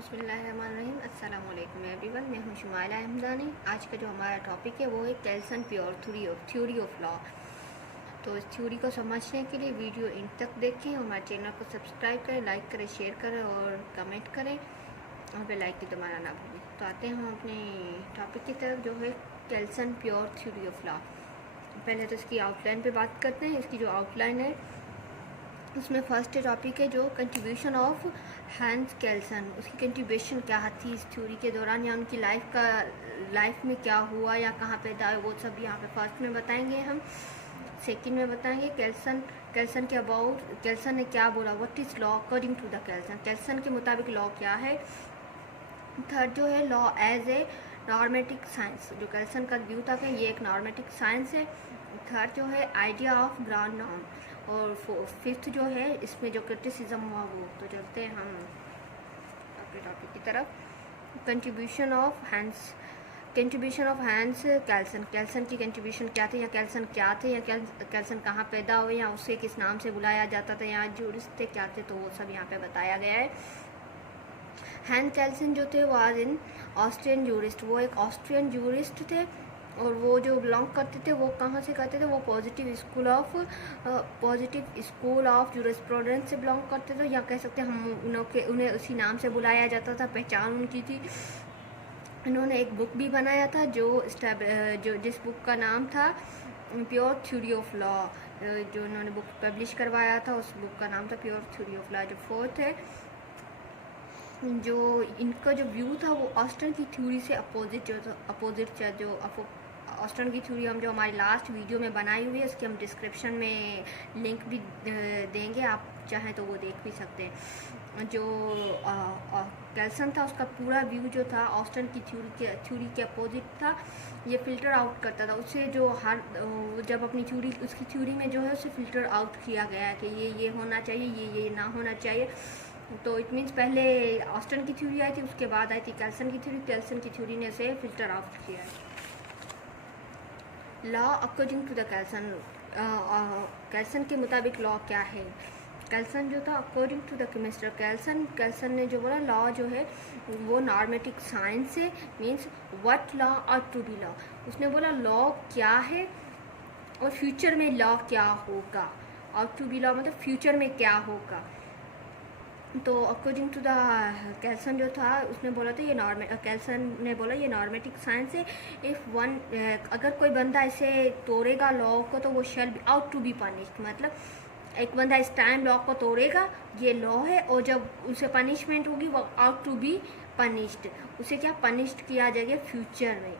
बिस्मिल्लाहिर्रहमानिर्रहीम। अस्सलाम वालेकुम एवरीवन, मैं हूँ शुमाइला हमदानी। आज का जो हमारा टॉपिक है वो है केल्सन प्योर थ्योरी ऑफ लॉ। तो इस थ्योरी को समझने के लिए वीडियो इन तक देखें, हमारे चैनल को सब्सक्राइब करें, लाइक करें, शेयर करें और कमेंट करें और बेल आइकन की दबाना ना भूलें। तो आते हैं हम अपने टॉपिक की तरफ जो है केल्सन प्योर थ्योरी ऑफ लॉ। पहले तो इसकी आउटलाइन पे बात करते हैं। इसकी जो आउटलाइन है उसमें फर्स्ट टॉपिक है जो कंट्रीब्यूशन ऑफ हैंस केल्सन। उसकी कंट्रीब्यूशन क्या थी इस थ्योरी के दौरान, या उनकी लाइफ में क्या हुआ या कहाँ पैदा हुए, वो सब यहाँ पे फर्स्ट में बताएंगे हम। सेकंड में बताएंगे केल्सन के अबाउट केल्सन ने क्या बोला, what is law according to the Kelsen के मुताबिक लॉ क्या है। थर्ड जो है law as a normative science, जो केल्सन का व्यू था कि ये एक नॉर्मेटिक साइंस है। थर्ड जो है आइडिया ऑफ ग्राउंड नॉर्म। और फिफ्थ जो है इसमें जो क्रिटिसिज्म हुआ वो। तो चलते हैं हम अपने टॉपिक की तरफ। कंट्रीब्यूशन ऑफ हैंस केल्सन की कंट्रीब्यूशन क्या थे, या केल्सन क्या थे, या केल्सन कहाँ पैदा हुए, या उसे किस नाम से बुलाया जाता था, या जूरिस्ट थे क्या थे, तो वो सब यहाँ पे बताया गया है। हैंस केल्सन जो थे वाज इन ऑस्ट्रियन जूरिस्ट, वो एक ऑस्ट्रियन जूरिस्ट थे। और वो जो बिलोंग करते थे वो कहाँ से करते थे, वो पॉजिटिव स्कूल ऑफ जूरिस्प्रूडेंस से बिलोंग करते थे, या कह सकते हैं हम उन्हें उसी नाम से बुलाया जाता था, पहचान उनकी थी। इन्होंने एक बुक भी बनाया था जो जिस बुक का नाम था प्योर थ्योरी ऑफ लॉ। जो इन्होंने बुक पब्लिश करवाया था उस बुक का नाम था प्योर थ्योरी ऑफ लॉ। जो फोर्थ है, जो इनका जो व्यू था वो ऑस्टन की थ्योरी से अपोजिट जो ऑस्टन की थ्योरी हम जो हमारी लास्ट वीडियो में बनाई हुई है, उसकी हम डिस्क्रिप्शन में लिंक भी देंगे, आप चाहें तो वो देख भी सकते हैं। जो केल्सन था उसका पूरा व्यू जो था ऑस्टन की थ्योरी के अपोजिट था। ये फिल्टर आउट करता था उससे, जो हर जब अपनी उसकी थ्योरी में जो है उसे फिल्टर आउट किया गया है कि ये होना चाहिए, ये ना होना चाहिए। तो इट मीन्स पहले ऑस्टन की थ्योरी आई थी, उसके बाद आई थी केल्सन की थ्योरी। केल्सन की थ्योरी ने इसे फिल्टर आउट किया है। Law according to the Kelsen के मुताबिक लॉ क्या है। केल्सन जो था अकॉर्डिंग टू द मिस्टर केल्सन ने जो बोला लॉ जो है वो नॉर्मेटिक साइंस है, मीन्स व्हाट लॉ और टू बी लॉ। उसने बोला लॉ क्या है और फ्यूचर में लॉ क्या होगा, और टू बी लॉ मतलब फ्यूचर में क्या होगा। तो अकॉर्डिंग टू द केल्सन जो था उसने बोला था केल्सन ने बोला ये नॉर्मेटिक साइंस है। अगर कोई बंदा ऐसे तोड़ेगा लॉ को तो वो shall be ought to be punished, मतलब एक बंदा इस टाइम लॉ को तोड़ेगा, ये लॉ है, और जब उसे पनिशमेंट होगी वो आउट टू बी पनिश्ड, उसे क्या पनिश्ड किया जाएगा फ्यूचर में।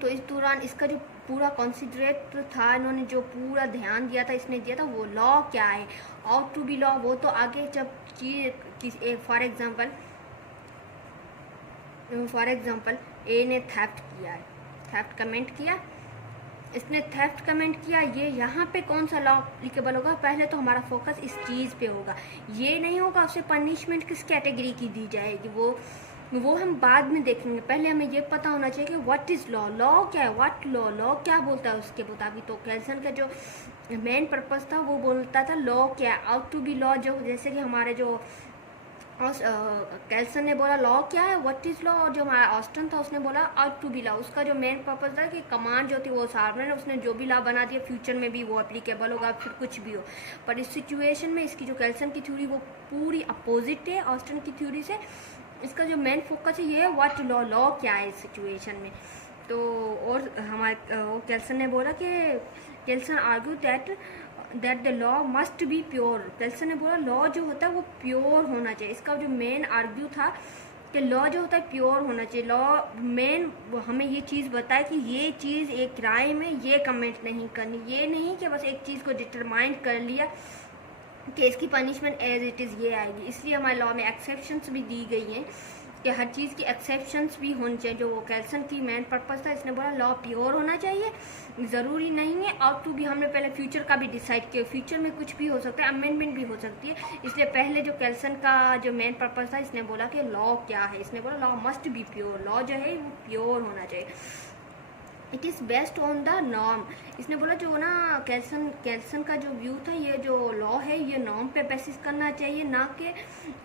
तो इस दौरान इसका जो पूरा कॉन्सिडरेट था, इन्होंने जो पूरा ध्यान दिया था, इसने दिया था वो लॉ क्या है, आउट टू बी लॉ वो तो आगे जब चीज फॉर एग्जांपल ए ने थेफ्ट किया है, थेफ्ट कमेंट किया, इसने थेफ्ट कमेंट किया, ये यहाँ पे कौन सा लॉ एप्लीकेबल होगा, पहले तो हमारा फोकस इस चीज़ पे होगा। ये नहीं होगा उसे पनिशमेंट किस कैटेगरी की दी जाएगी, वो हम बाद में देखेंगे। पहले हमें ये पता होना चाहिए कि व्हाट इज़ लॉ, लॉ क्या है, व्हाट लॉ क्या बोलता है उसके मुताबिक। तो केल्सन का जो मेन पर्पस था वो बोलता था लॉ क्या है, आउट टू बी लॉ। जो जैसे कि हमारे जो केल्सन ने बोला लॉ क्या है, व्हाट इज़ लॉ, और जो हमारा ऑस्टन था उसने बोला आउट टू बी लॉ। उसका जो मेन पर्पस था कि कमांड जो थी वो सामने, उसने जो भी लॉ बना दिया फ्यूचर में भी वो एप्लीकेबल होगा, फिर कुछ भी हो। पर इस सिचुएशन में इसकी जो केल्सन की थ्योरी वो पूरी अपोजिट है ऑस्टन की थ्योरी से। इसका जो मेन फोकस है ये है व्हाट लॉ क्या है इस सिचुएशन में। तो और हमारे केल्सन ने बोला कि Kelsen argue that the law must be pure. Kelsen ने बोला लॉ जो होता है वो प्योर होना चाहिए। इसका जो मेन आर्ग्यू था कि लॉ जो होता है प्योर होना चाहिए। लॉ मेन हमें ये चीज़ बताए कि ये चीज़ एक क्राइम है, ये कमेंट नहीं करनी, ये नहीं कि बस एक चीज़ को डिटरमाइन कर लिया कि इसकी पनिशमेंट एज इट इज़ ये आएगी। इसलिए हमारे लॉ में एक्सेप्शंस भी दी गई हैं कि हर चीज़ की एक्सेप्शंस भी होनी चाहिए। जो वो केल्सन की मेन पर्पस था, इसने बोला लॉ प्योर होना चाहिए, ज़रूरी नहीं है आउट टू भी। हमने पहले फ्यूचर का भी डिसाइड किया, फ्यूचर में कुछ भी हो सकता है, अमेंडमेंट भी हो सकती है। इसलिए पहले जो केल्सन का जो मेन पर्पस था, इसने बोला कि लॉ क्या है, इसने बोला law must be pure, law जो है वो प्योर होना चाहिए। It is based on the norm. इसने बोला जो ना कैल्सन का जो व्यू था, ये जो लॉ है ये नॉर्म पे बेसिस करना चाहिए, ना कि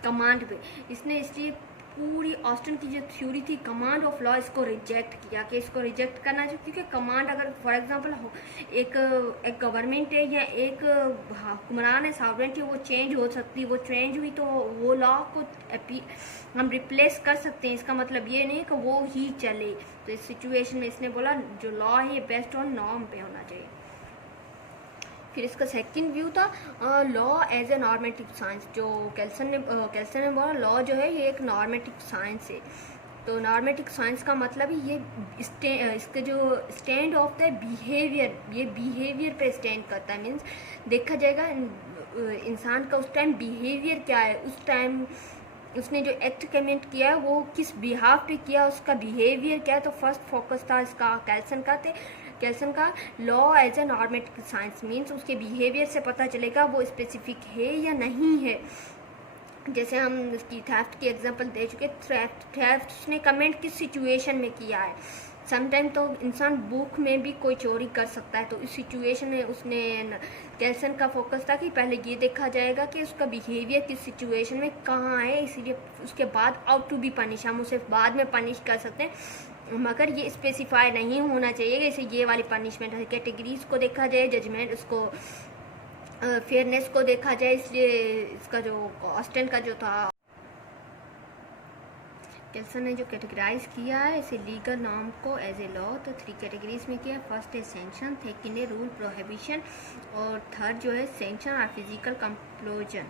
कमांड पे। इसने इसलिए पूरी ऑस्टन की जो थ्योरी थी कमांड ऑफ लॉ, इसको रिजेक्ट किया कि इसको रिजेक्ट करना चाहिए, क्योंकि कमांड अगर फॉर एग्जांपल एक गवर्नमेंट है या एक हुक्मरान है, सॉवरेंटी है, वो चेंज हो सकती है, वो चेंज हुई तो वो लॉ को हम रिप्लेस कर सकते हैं। इसका मतलब ये नहीं कि वो ही चले। तो इस सिचुएशन में इसने बोला जो लॉ है ये बेस्ड ऑन नॉर्म पे होना चाहिए। फिर इसका सेकंड व्यू था law as a normative science. जो कैल्सन ने बोला लॉ जो है ये एक नॉर्मेटिव साइंस है। तो नॉर्मेटिव साइंस का मतलब ही ये इसके जो स्टैंड ऑफ द बिहेवियर, ये बिहेवियर पे स्टैंड करता है। मीन्स देखा जाएगा इंसान का उस टाइम बिहेवियर क्या है, उस टाइम उसने जो एक्ट कमिट किया वो किस बिहाफ पे किया, उसका बिहेवियर क्या है। तो फर्स्ट फोकस था इसका कैल्सन का law as a normative science. Means उसके बिहेवियर से पता चलेगा वो स्पेसिफिक है या नहीं है। जैसे हम उसकी थेफ्ट की एग्जांपल दे चुके, थेफ्ट उसने कमेंट किस सिचुएशन में किया है। समटाइम तो इंसान बुक में भी कोई चोरी कर सकता है। तो इस सिचुएशन में उसने कैल्सन का फोकस था कि पहले ये देखा जाएगा कि उसका बिहेवियर किस सिचुएशन में कहाँ है, इसीलिए उसके बाद आउट टू बी पनिश, हम उसे बाद में पनिश कर सकते हैं, मगर ये स्पेसिफाई नहीं होना चाहिए कि इसे ये वाली पनिशमेंट है। कैटेगरीज को देखा जाए, जजमेंट उसको फेयरनेस को देखा जाए। इसलिए इसका जो ऑस्टन का जो था कैल्सन ने जो कैटेगराइज किया है इसे लीगल नॉर्म को एज ए लॉ, तो 3 कैटेगरीज में किया है। फर्स्ट है सेंक्शन, सेकेंड है रूल प्रोहिबिशन, और थर्ड जो है सेंक्शन और फिजिकल कंप्लोजन।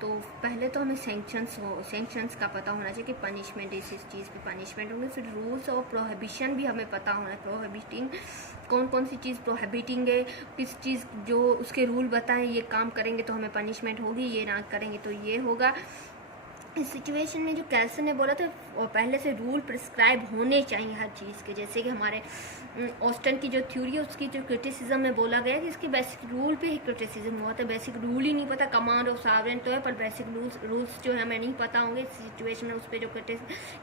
तो पहले तो हमें सेंक्शंस का पता होना चाहिए कि पनिशमेंट इस चीज़ की पनिशमेंट होंगे। फिर रूल्स और प्रोहिबिशन भी हमें पता होना है, प्रोहिबिटिंग कौन सी चीज़ प्रोहिबिटिंग है, किस चीज़ जो उसके रूल बताएं ये काम करेंगे तो हमें पनिशमेंट होगी, ये ना करेंगे तो ये होगा। इस सिचुएशन में जो कैल्सन ने बोला था पहले से रूल प्रिस्क्राइब होने चाहिए हर चीज़ के। जैसे कि हमारे ऑस्टन की जो थ्योरी है उसकी जो क्रिटिसिज्म में बोला गया कि इसके बेसिक रूल पे ही क्रिटिसिज्म हुआ था। बेसिक रूल ही नहीं पता, कमांड ऑफ सॉवरेन तो है पर बेसिक रूल्स जो है हमें नहीं पता होंगे। इस सिचुएशन में उस पर जो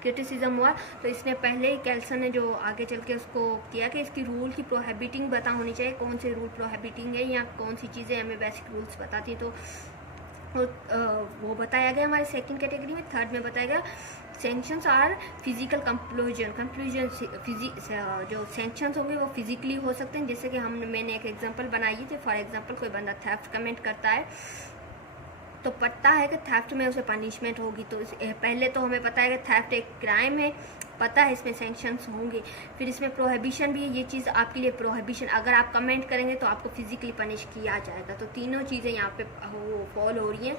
क्रिटिसिज्म हुआ तो इसने पहले ही कैल्सन ने जो आगे चल के उसको किया कि इसकी रूल की प्रोहिबिटिंग पता होनी चाहिए, कौन से रूल प्रोहिबिटिंग है या कौन सी चीज़ें हमें बेसिक रूल्स बताती हैं। तो वो बताया गया हमारे सेकंड कैटेगरी में। थर्ड में बताया गया सेंक्शंस आर फिजिकल कंक्लूजन जो सेंक्शंस होंगे वो फिजिकली हो सकते हैं। जैसे कि मैंने एक एग्जांपल बनाई है। फॉर एग्जांपल कोई बंदा थेफ्ट कमिट करता है तो पता है कि थेफ्ट में उसे पनिशमेंट होगी। तो पहले तो हमें पता है कि थेफ्ट एक क्राइम है, पता है इसमें सैंक्शंस होंगे। फिर इसमें प्रोहिबिशन भी है, ये चीज़ आपके लिए प्रोहिबिशन, अगर आप कमेंट करेंगे तो आपको फिजिकली पनिश किया जाएगा। तो तीनों चीज़ें यहाँ पे वो फॉलो हो रही हैं।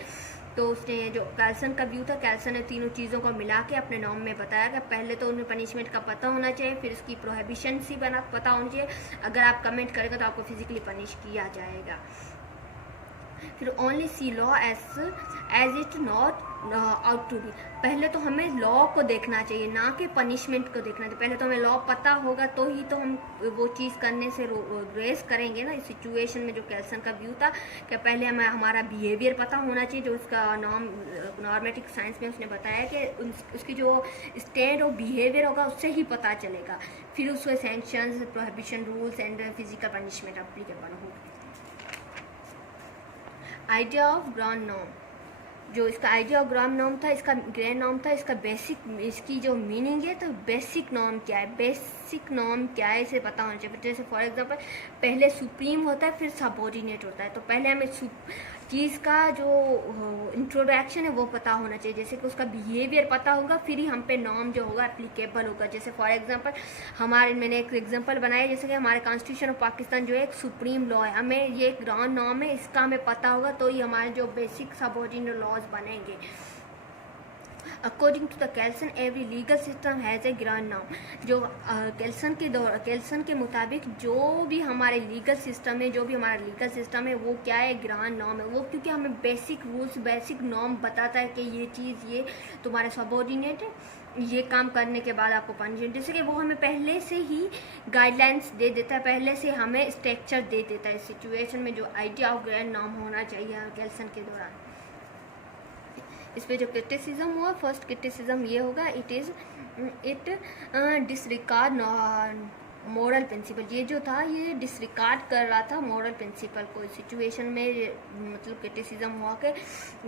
तो उसने जो कैल्सन का व्यू था, कैल्सन ने तीनों चीज़ों को मिला के अपने नॉर्म में बताया कि पहले तो उन्हें पनिशमेंट का पता होना चाहिए, फिर इसकी प्रोहिबिशन सी पता होनी चाहिए, अगर आप कमेंट करेंगे तो आपको फिजिकली पनिश किया जाएगा। फिर only see law as it not ought to be. पहले तो हमें लॉ को देखना चाहिए, ना कि पनिशमेंट को देखना चाहिए। पहले तो हमें लॉ पता होगा तो ही तो हम वो चीज़ करने से रेस करेंगे ना। इस सिचुएशन में जो कैल्सन का व्यू था कि पहले हमें हमारा बिहेवियर पता होना चाहिए, जो उसका नॉर्मेटिव साइंस में उसने बताया कि उसकी जो स्टेट ऑफ बिहेवियर होगा उससे ही पता चलेगा। फिर उसमें sanctions, prohibition, rules and physical punishment applicable होगी। आइडिया ऑफ ग्रांड नॉर्म, जो इसका आइडिया ऑफ ग्रांड नॉर्म था, इसका ग्रैंड नॉर्म था, इसका बेसिक, इसकी जो मीनिंग है तो बेसिक नॉर्म क्या है, बेसिक नॉर्म क्या है इसे पता होना चाहिए। जैसे फॉर एग्जांपल पहले सुप्रीम होता है फिर सबऑर्डिनेट होता है। तो पहले हमें चीज़ का जो इंट्रोडक्शन है वो पता होना चाहिए। जैसे कि उसका बिहेवियर पता होगा फिर ही हम पे नॉर्म जो होगा एप्लीकेबल होगा। जैसे फॉर एग्जांपल मैंने एक एग्जांपल बनाया, जैसे कि हमारे कॉन्स्टिट्यूशन ऑफ पाकिस्तान जो है एक सुप्रीम लॉ है, हमें ये ग्रांड नॉर्म है, इसका हमें पता होगा तो ही हमारे जो बेसिक सबऑर्डिनेट लॉज बनेंगे। According to the Kelsen every legal system has a grand norm. जो कैल्सन के मुताबिक जो भी हमारे लीगल सिस्टम है, जो भी हमारा लीगल सिस्टम है वो क्या है, ग्रांड नॉर्म है। वो क्योंकि हमें बेसिक रूल्स, बेसिक नॉर्म बताता है कि ये चीज़ ये तुम्हारे सबऑर्डिनेट है, ये काम करने के बाद आपको पनिशमेंट, जैसे कि वो हमें पहले से ही गाइडलाइंस दे देता है, पहले से हमें स्ट्रक्चर दे देता है। इस सिचुएशन में जो आइडिया ऑफ ग्रांड नॉर्म होना चाहिए कैल्सन के दौरान। इस पर जो क्रिटिसिज्म हुआ, फर्स्ट क्रिटिसिज्म ये होगा, इट मॉरल प्रिंसिपल, ये जो था ये डिसरिगार्ड कर रहा था मॉरल प्रिंसिपल को। इस सिचुएशन में मतलब क्रिटिसिज्म हुआ कि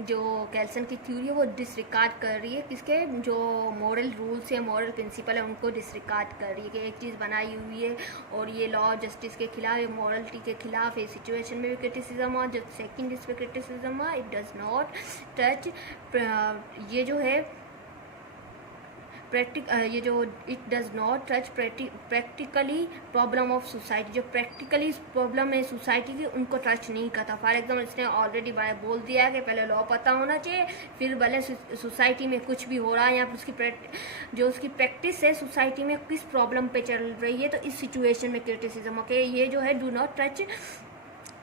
जो केल्सन की थ्योरी है वो डिसरिगार्ड कर रही है किसके, जो मॉरल रूल्स है, मॉरल प्रिंसिपल है, उनको डिसरिगार्ड कर रही है कि एक चीज़ बनाई हुई है और ये लॉ जस्टिस के खिलाफ है, मॉरलिटी के खिलाफ है। इस सिचुएशन में भी क्रिटिसिज्म हुआ। जब सेकेंड इस पर क्रिटिसिज्म हुआ, इट डज नॉट टच, ये जो है ये जो it does not touch practically problem of society, जो प्रैक्टिकली प्रॉब्लम है सोसाइटी की उनको टच नहीं करता। फॉर एग्जाम्पल इसने ऑलरेडी बोल दिया है कि पहले लॉ पता होना चाहिए, फिर भले सोसाइटी में कुछ भी हो रहा है या उसकी जो उसकी प्रैक्टिस है सोसाइटी में किस प्रॉब्लम पे चल रही है। तो इस सिचुएशन में क्रिटिसिज्म ओके ये जो है do not touch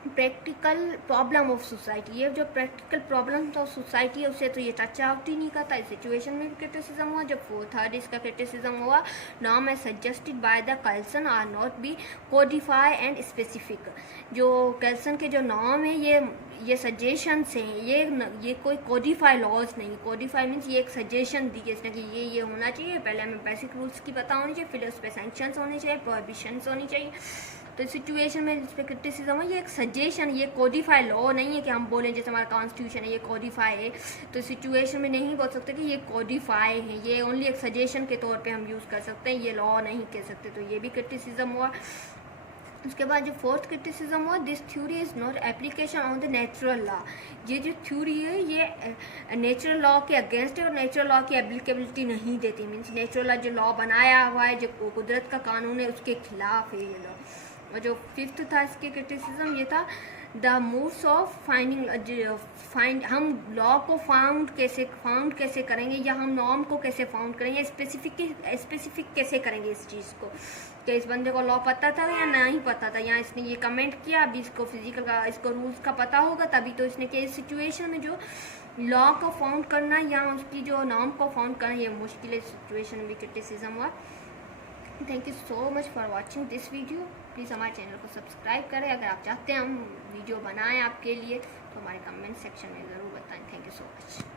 practical problem of society, ये जो प्रैक्टिकल प्रॉब्लम ऑफ सोसाइटी है उससे तो ये टच आउट ही नहीं करता। इस सिचुएशन में भी क्रिटिसिज्म हुआ। जब थर्ड इसका क्रिटिसिज्म हुआ, norm as suggested by the Kelsen are not be codify and specific. जो केल्सन के जो नॉर्म है ये सजेशंस हैं, ये कोई कोडिफाई लॉज नहीं। कोडिफाई मीन्स ये एक सजेशन दी है इसने कि ये होना चाहिए, पहले हमें बेसिक रूल्स की पता होनी चाहिए, फिर उस पर सैंक्शंस होने चाहिए, प्रोहिबिशंस होनी चाहिए। तो इस सिचुएशन में जिस पे क्रिटिसिज्म है ये एक सजेशन, ये कोडिफाई लॉ नहीं है कि हम बोलें जैसे हमारा कॉन्स्टिट्यूशन है ये कोडिफाई है। तो इस सिचुएशन में नहीं बोल सकते कि ये कोडिफाई है, ये ओनली एक सजेशन के तौर पे हम यूज़ कर सकते हैं, ये लॉ नहीं कह सकते। तो ये भी क्रिटिसिज्म हुआ। उसके बाद जो फोर्थ क्रिटिसिज्म हुआ, this theory is not application on the natural law. ये जो थ्योरी है ये नेचुरल लॉ के अगेंस्ट है और नेचुरल लॉ की एप्लीकेबिलिटी नहीं देती। मीन्स नेचुरल लॉ जो लॉ बनाया हुआ है, जो कुदरत का कानून है, उसके खिलाफ है ये लॉ। और जो फिफ्थ था इसके क्रिटिसिज्म ये था, द मूव्स ऑफ फाइंड हम लॉ को फाउंड कैसे करेंगे या हम नॉर्म को कैसे फाउंड करेंगे, स्पेसिफिक कैसे करेंगे इस चीज़ को। क्या इस बंदे को लॉ पता था या नहीं पता था, या इसने ये कमेंट किया, अभी इसको फिजिकल का इसको रूल्स का पता होगा तभी तो इसने क्या। इस सिचुएशन में जो लॉ को फाउंड करना या उसकी जो नॉर्म को फाउंड करना ये मुश्किल है। सिचुएशन में क्रिटिसिज्म हुआ। Thank you so much for watching this video. Please हमारे चैनल को सब्सक्राइब करें। अगर आप चाहते हैं हम वीडियो बनाएं आपके लिए तो हमारे कमेंट सेक्शन में ज़रूर बताएं। Thank you so much.